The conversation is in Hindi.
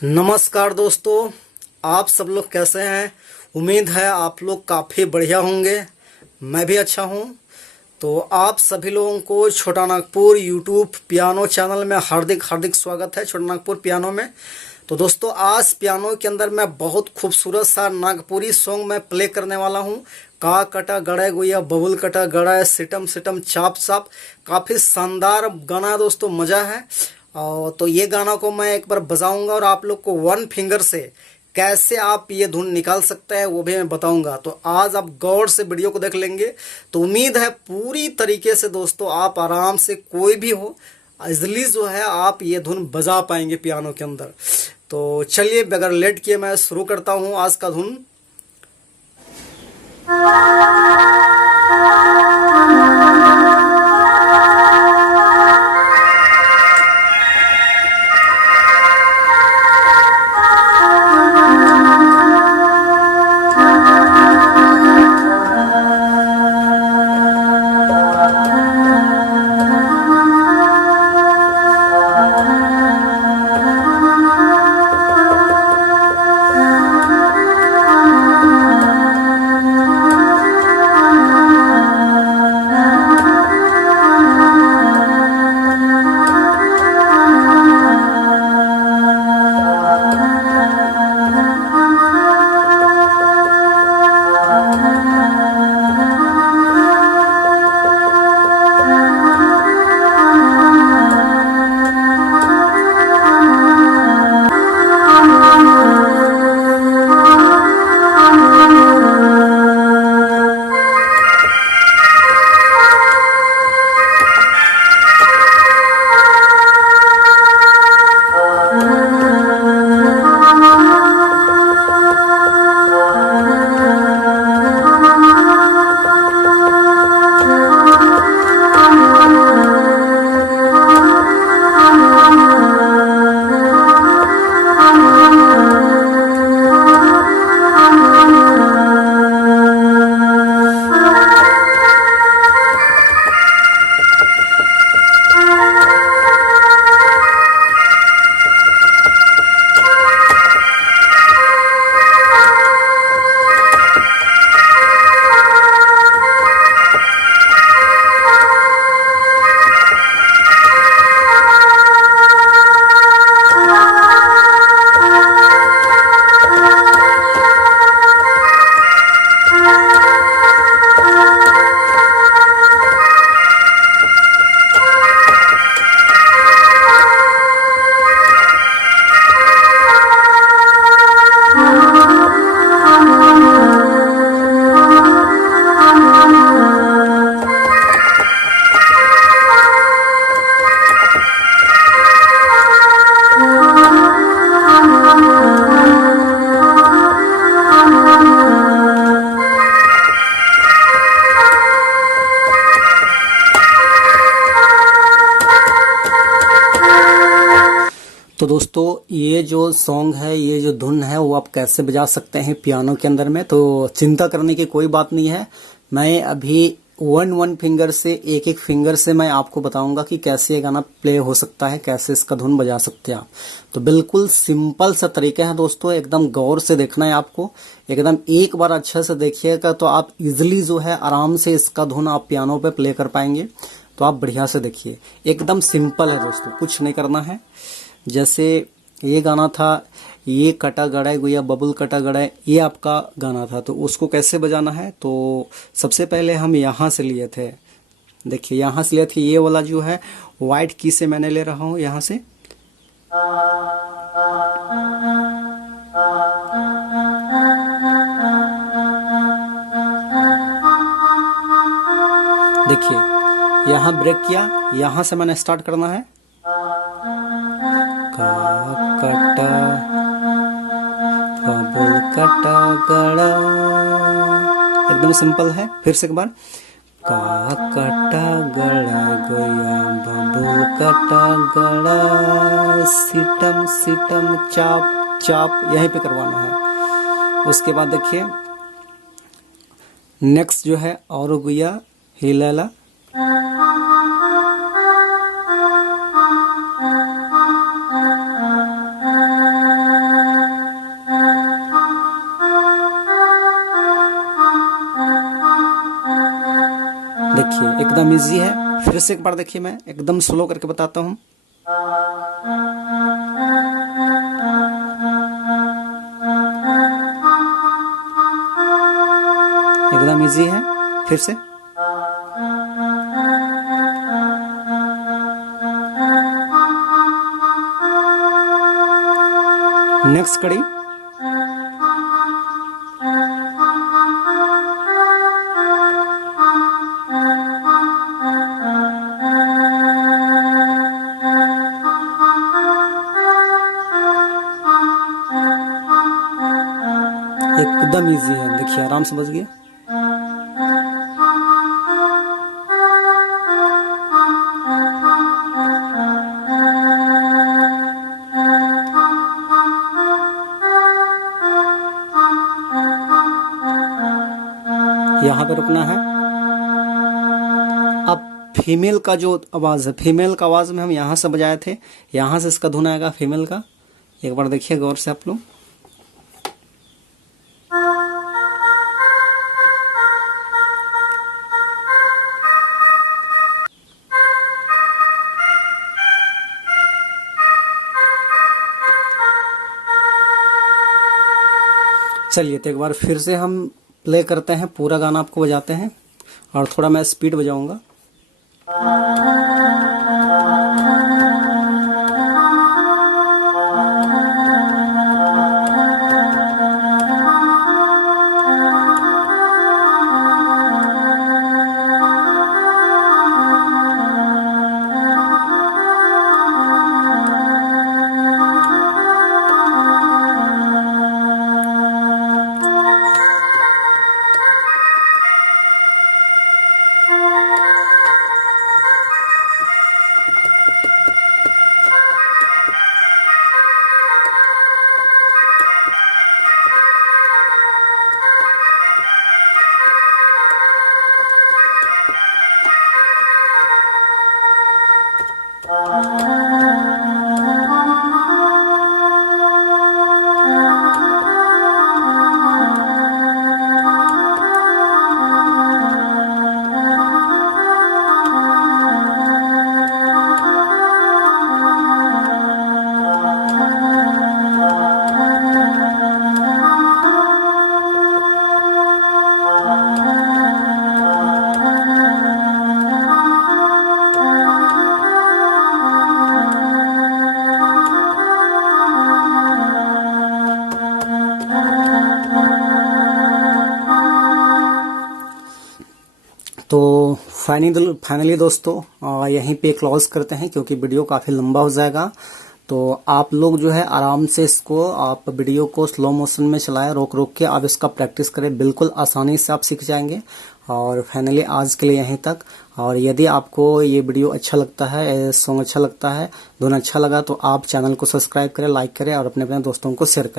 नमस्कार दोस्तों, आप सब लोग कैसे हैं। उम्मीद है आप लोग काफ़ी बढ़िया होंगे। मैं भी अच्छा हूं। तो आप सभी लोगों को छोटा नागपुर यूट्यूब पियानो चैनल में हार्दिक हार्दिक स्वागत है। छोटा नागपुर पियानो में तो दोस्तों आज पियानो के अंदर मैं बहुत खूबसूरत सा नागपुरी सॉन्ग मैं प्ले करने वाला हूं। का कटा गड़े गुया बबुल कटा गड़ा सिटम सिटम चाप चाप। काफ़ी शानदार गाना है दोस्तों, मज़ा है। और तो ये गाना को मैं एक बार बजाऊंगा और आप लोग को वन फिंगर से कैसे आप ये धुन निकाल सकते हैं वो भी मैं बताऊंगा। तो आज आप गौर से वीडियो को देख लेंगे तो उम्मीद है पूरी तरीके से दोस्तों आप आराम से कोई भी हो इजली जो है आप ये धुन बजा पाएंगे पियानो के अंदर। तो चलिए बगैर लेट किए मैं शुरू करता हूँ आज का धुन। तो दोस्तों ये जो सॉन्ग है, ये जो धुन है वो आप कैसे बजा सकते हैं पियानो के अंदर में, तो चिंता करने की कोई बात नहीं है। मैं अभी वन फिंगर से एक एक फिंगर से मैं आपको बताऊंगा कि कैसे ये गाना प्ले हो सकता है, कैसे इसका धुन बजा सकते हैं आप। तो बिल्कुल सिंपल सा तरीका है दोस्तों, एकदम गौर से देखना है आपको। एकदम एक बार अच्छे से देखिएगा तो आप इजिली जो है आराम से इसका धुन आप पियानो पे प्ले कर पाएंगे। तो आप बढ़िया से देखिए, एकदम सिंपल है दोस्तों, कुछ नहीं करना है। जैसे ये गाना था, ये कटा गड़ा गुया बबुल कटा गड़ा, ये आपका गाना था। तो उसको कैसे बजाना है, तो सबसे पहले हम यहाँ से लिए थे। देखिए यहाँ से लिए थे, ये वाला जो है वाइट की से मैंने ले रहा हूँ यहाँ से। देखिए यहाँ ब्रेक किया, यहाँ से मैंने स्टार्ट करना है। कटा बबुल कटा गड़ा, एकदम सिंपल है। फिर से एक बार, का कटा गड़ा गोया बबुल कटा गड़ा सिटम सिटम चाप चाप, यहीं पे करवाना है। उसके बाद देखिए नेक्स्ट जो है और गुया हिलाला, देखिए एकदम इजी है। फिर से एक बार देखिए, मैं एकदम स्लो करके बताता हूँ। एकदम इजी है। फिर से नेक्स्ट कड़ी। एकदम इजी है, देखिए आराम से बज गया। यहाँ पे रुकना है। अब फीमेल का जो आवाज है, फीमेल का आवाज में हम यहाँ से बजाए थे, यहाँ से इसका धुन आएगा फीमेल का। एक बार देखिए गौर से आप लोग। चलिए तो एक बार फिर से हम प्ले करते हैं, पूरा गाना आपको बजाते हैं और थोड़ा मैं स्पीड बजाऊंगा। तो फाइनली दोस्तों यहीं पे क्लोज करते हैं, क्योंकि वीडियो काफ़ी लंबा हो जाएगा। तो आप लोग जो है आराम से इसको, आप वीडियो को स्लो मोशन में चलाएं, रोक रोक के आप इसका प्रैक्टिस करें, बिल्कुल आसानी से आप सीख जाएंगे। और फाइनली आज के लिए यहीं तक। और यदि आपको ये वीडियो अच्छा लगता है, सॉन्ग अच्छा लगता है, धुन अच्छा लगा, तो आप चैनल को सब्सक्राइब करें, लाइक करें और अपने दोस्तों को शेयर करें।